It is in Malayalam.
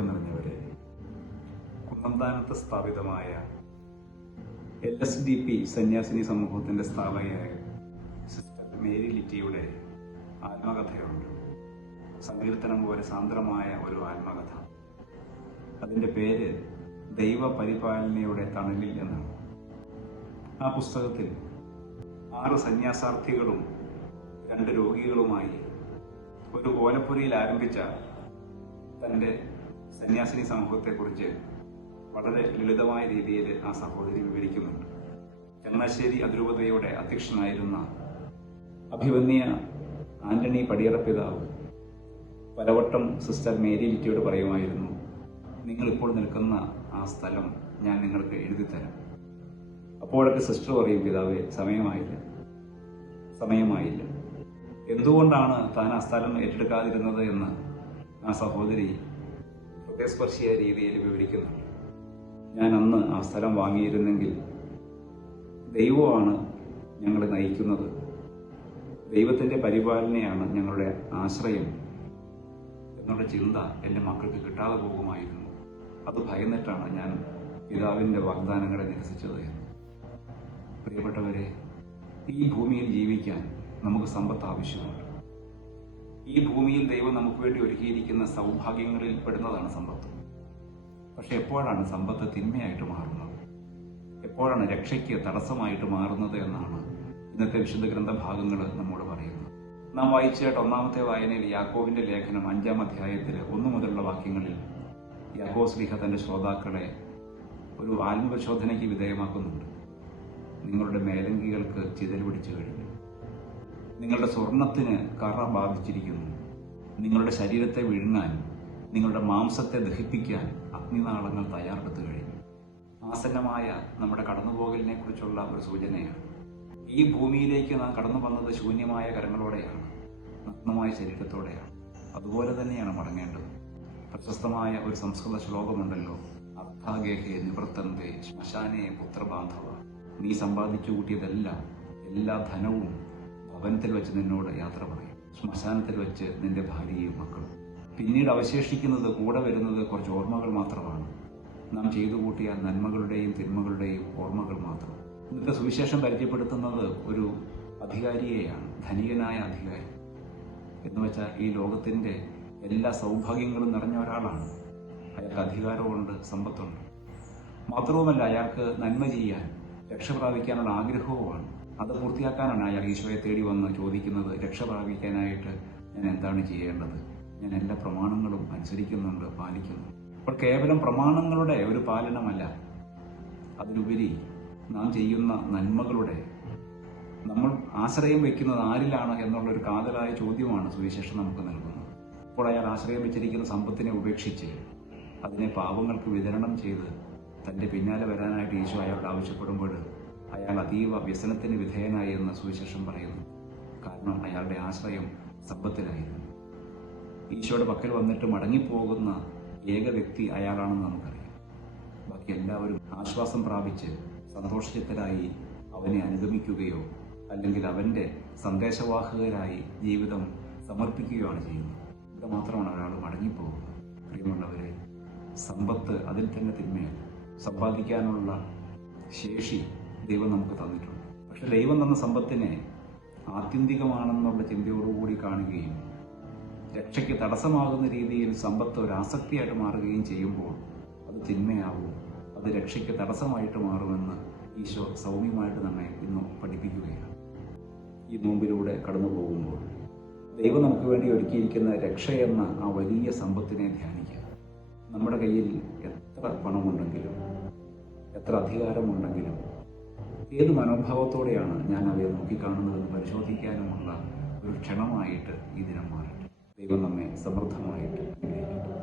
സ്നേഹം നിറഞ്ഞവരെ, കുന്നന്താനത്ത് സ്ഥാപിതമായ LSDP സന്യാസിനി സമൂഹത്തിൻ്റെ സ്ഥാപകയായ സിസ്റ്റർ മേരി ലിറ്റിയുടെ ആത്മകഥയുണ്ട്. സങ്കീർത്തനം പോലെ സാന്ദ്രമായ ഒരു ആത്മകഥ. അതിൻ്റെ പേര് ദൈവ പരിപാലനയുടെ തണലിൽ എന്നാണ്. ആ പുസ്തകത്തിൽ 6 സന്യാസാർത്ഥികളും 2 രോഗികളുമായി ഒരു ഓലപ്പുരയിൽ ആരംഭിച്ച തൻ്റെ സന്യാസിനി സമൂഹത്തെക്കുറിച്ച് വളരെ ലളിതമായ രീതിയിൽ ആ സഹോദരി വിവരിക്കുന്നുണ്ട്. ചങ്ങനാശ്ശേരി അതിരൂപതയുടെ അധ്യക്ഷനായിരുന്ന അഭിവന്യ ആന്റണി പടിയറ പിതാവ് പലവട്ടം സിസ്റ്റർ മേരി ലിറ്റിയോട് പറയുമായിരുന്നു, നിങ്ങളിപ്പോൾ നിൽക്കുന്ന ആ സ്ഥലം ഞാൻ നിങ്ങൾക്ക് എഴുതിത്തരാം. അപ്പോഴൊക്കെ സിസ്റ്റർ പറയും, പിതാവേ സമയമായില്ല. എന്തുകൊണ്ടാണ് താൻ ആ സ്ഥലം ഏറ്റെടുക്കാതിരുന്നത് എന്ന് ആ സഹോദരി ഹൃദയസ്പർശിയ രീതിയിൽ വിവരിക്കുന്നുണ്ട്. ഞാൻ അന്ന് ആ സ്ഥലം വാങ്ങിയിരുന്നെങ്കിൽ ദൈവമാണ് ഞങ്ങളെ നയിക്കുന്നത്, ദൈവത്തിൻ്റെ പരിപാലനയാണ് ഞങ്ങളുടെ ആശ്രയം എന്നുള്ള ചിന്ത എൻ്റെ മക്കൾക്ക് കിട്ടാതെ പോകുമായിരുന്നു. അത് ഭയന്നിട്ടാണ് ഞാൻ പിതാവിൻ്റെ വാഗ്ദാനങ്ങളെ നിരസിച്ചത്. പ്രിയപ്പെട്ടവരെ, ഈ ഭൂമിയിൽ ജീവിക്കാൻ നമുക്ക് സമ്പത്ത് ആവശ്യമുണ്ട്. ഈ ഭൂമിയിൽ ദൈവം നമുക്ക് വേണ്ടി ഒരുക്കിയിരിക്കുന്ന സൗഭാഗ്യങ്ങളിൽ പെടുന്നതാണ് സമ്പത്ത്. പക്ഷെ എപ്പോഴാണ് സമ്പത്ത് തിന്മയായിട്ട് മാറുന്നത്, എപ്പോഴാണ് രക്ഷയ്ക്ക് തടസ്സമായിട്ട് മാറുന്നത് എന്നാണ് ഇന്നത്തെ വിശുദ്ധ ഗ്രന്ഥ ഭാഗങ്ങൾ നമ്മോട് പറയുന്നത്. നാം വായിച്ച 1ാമത്തെ വായനയിൽ യാക്കോബിന്റെ ലേഖനം 5-ാം അധ്യായത്തിൽ 1 മുതലുള്ള വാക്യങ്ങളിൽ യാക്കോബ് ശ്ലീഹ തന്റെ ശ്രോതാക്കളെ ഒരു ആത്മപരിശോധനയ്ക്ക് വിധേയമാക്കുന്നുണ്ട്. നിങ്ങളുടെ മേലങ്കികൾക്ക് ചിതൽ പിടിച്ചു കഴിഞ്ഞു, നിങ്ങളുടെ സ്വർണത്തിന് കറ ബാധിച്ചിരിക്കുന്നു, നിങ്ങളുടെ ശരീരത്തെ വിഴുങ്ങാൻ, നിങ്ങളുടെ മാംസത്തെ ദഹിപ്പിക്കാൻ അഗ്നിനാളങ്ങൾ തയ്യാറെടുത്തു കഴിഞ്ഞു. ആസന്നമായ നമ്മുടെ കടന്നുപോകലിനെ കുറിച്ചുള്ള ഒരു സൂചനയാണ്. ഈ ഭൂമിയിലേക്ക് നാം കടന്നു വന്നത് ശൂന്യമായ കരങ്ങളോടെയാണ്, നഗ്നമായ ശരീരത്തോടെയാണ്. അതുപോലെ തന്നെയാണ് മടങ്ങേണ്ടത്. പ്രശസ്തമായ ഒരു സംസ്കൃത ശ്ലോകമുണ്ടല്ലോ, അർത്ഥാഗേഹേ നിവൃത്തന്തേ ശ്മശാനേ പുത്രബാന്ധവ. നീ സമ്പാദിച്ചു കൂട്ടിയതെല്ലാം, എല്ലാ ധനവും ഭവനത്തിൽ വെച്ച് നിന്നോട് യാത്ര പറയും, ശ്മശാനത്തിൽ വെച്ച് നിന്റെ ഭാര്യയും മക്കളും. പിന്നീട് അവശേഷിക്കുന്നത്, കൂടെ വരുന്നത് കുറച്ച് ഓർമ്മകൾ മാത്രമാണ്. നാം ചെയ്തു കൂട്ടിയ നന്മകളുടെയും തിന്മകളുടെയും ഓർമ്മകൾ മാത്രം. ഇന്നത്തെ സുവിശേഷം പരിചയപ്പെടുത്തുന്നത് ഒരു അധികാരിയെയാണ്, ധനികനായ അധികാരി. എന്നുവെച്ചാൽ ഈ ലോകത്തിൻ്റെ എല്ലാ സൗഭാഗ്യങ്ങളും നിറഞ്ഞ ഒരാളാണ്. അയാൾക്ക് അധികാരമുണ്ട്, സമ്പത്തുണ്ട്. മാത്രവുമല്ല, അയാൾക്ക് നന്മ ചെയ്യാൻ, രക്ഷ പ്രാപിക്കാനുള്ള ആഗ്രഹവുമാണ്. അത് പൂർത്തിയാക്കാനാണ് അയാൾ ഈശോയെ തേടി വന്ന് ചോദിക്കുന്നത്, രക്ഷ പ്രാപിക്കാനായിട്ട് ഞാൻ എന്താണ് ചെയ്യേണ്ടത്? ഞാൻ എല്ലാ പ്രമാണങ്ങളും അനുസരിക്കുന്നുണ്ട്, പാലിക്കുന്നു. അപ്പോൾ കേവലം പ്രമാണങ്ങളുടെ ഒരു പാലനമല്ല, അതിലുപരി നാം ചെയ്യുന്ന നന്മകളുടെ, നമ്മൾ ആശ്രയം വയ്ക്കുന്നത് ആരിലാണ് എന്നുള്ളൊരു കാതലായ ചോദ്യമാണ് സുവിശേഷം നമുക്ക് നൽകുന്നത്. അപ്പോൾ അയാൾ ആശ്രയം വെച്ചിരിക്കുന്ന സമ്പത്തിനെ ഉപേക്ഷിച്ച് അതിനെ പാവങ്ങൾക്ക് വിതരണം ചെയ്ത് തൻ്റെ പിന്നാലെ വരാനായിട്ട് ഈശോ അയാളോട് ആവശ്യപ്പെടുമ്പോൾ അയാൾ അതീവ വ്യസനത്തിന് വിധേയനായി എന്ന് സുവിശേഷം പറയുന്നു. കാരണം അയാളുടെ ആശ്രയം സമ്പത്തിലായിരുന്നു. ഈശോയുടെ പക്കൽ വന്നിട്ട് മടങ്ങിപ്പോകുന്ന ഏക വ്യക്തി അയാളാണെന്ന് നമുക്കറിയാം. ബാക്കി എല്ലാവരും ആശ്വാസം പ്രാപിച്ച് സന്തോഷചിത്തരായി അവനെ അനുഗമിക്കുകയോ അല്ലെങ്കിൽ അവൻ്റെ സന്ദേശവാഹകരായി ജീവിതം സമർപ്പിക്കുകയാണ് ചെയ്യുന്നത്. ഇത് മാത്രമാണ് ഒരാൾ മടങ്ങിപ്പോകുന്നത്. പ്രിയമുള്ളവരെ, സമ്പത്ത് അതിൽ തന്നെ തിന്മയല്ല. സമ്പാദിക്കാനുള്ള ശേഷി ദൈവം നമുക്ക് തന്നിട്ടുണ്ട്. പക്ഷെ ദൈവം തന്ന സമ്പത്തിനെ ആത്യന്തികമാണെന്നുള്ള ചിന്തയോടുകൂടി കാണുകയും രക്ഷയ്ക്ക് തടസ്സമാകുന്ന രീതിയിൽ സമ്പത്ത് ഒരു ആസക്തിയായിട്ട് മാറുകയും ചെയ്യുമ്പോൾ അത് തിന്മയാവും, അത് രക്ഷയ്ക്ക് തടസ്സമായിട്ട് മാറുമെന്ന് ഈശോ സൗമ്യമായിട്ട് നമ്മെ ഇന്ന് പഠിപ്പിക്കുകയാണ്. ഈ നോമ്പിലൂടെ കടന്നു പോകുമ്പോൾ ദൈവം നമുക്ക് വേണ്ടി ഒരുക്കിയിരിക്കുന്ന രക്ഷയെന്ന ആ വലിയ സമ്പത്തിനെ ധ്യാനിക്കുക. നമ്മുടെ കയ്യിൽ എത്ര പണമുണ്ടെങ്കിലും, എത്ര അധികാരമുണ്ടെങ്കിലും, ഏത് മനോഭാവത്തോടെയാണ് ഞാൻ അവയെ നോക്കിക്കാണുന്നതെന്ന് പരിശോധിക്കാനുമുള്ള ഒരു ക്ഷണമായിട്ട് ഈ ദിനം മാറട്ടെ. ദൈവം നമ്മെ സമൃദ്ധമായിട്ട് അനുഗ്രഹിക്കട്ടെ.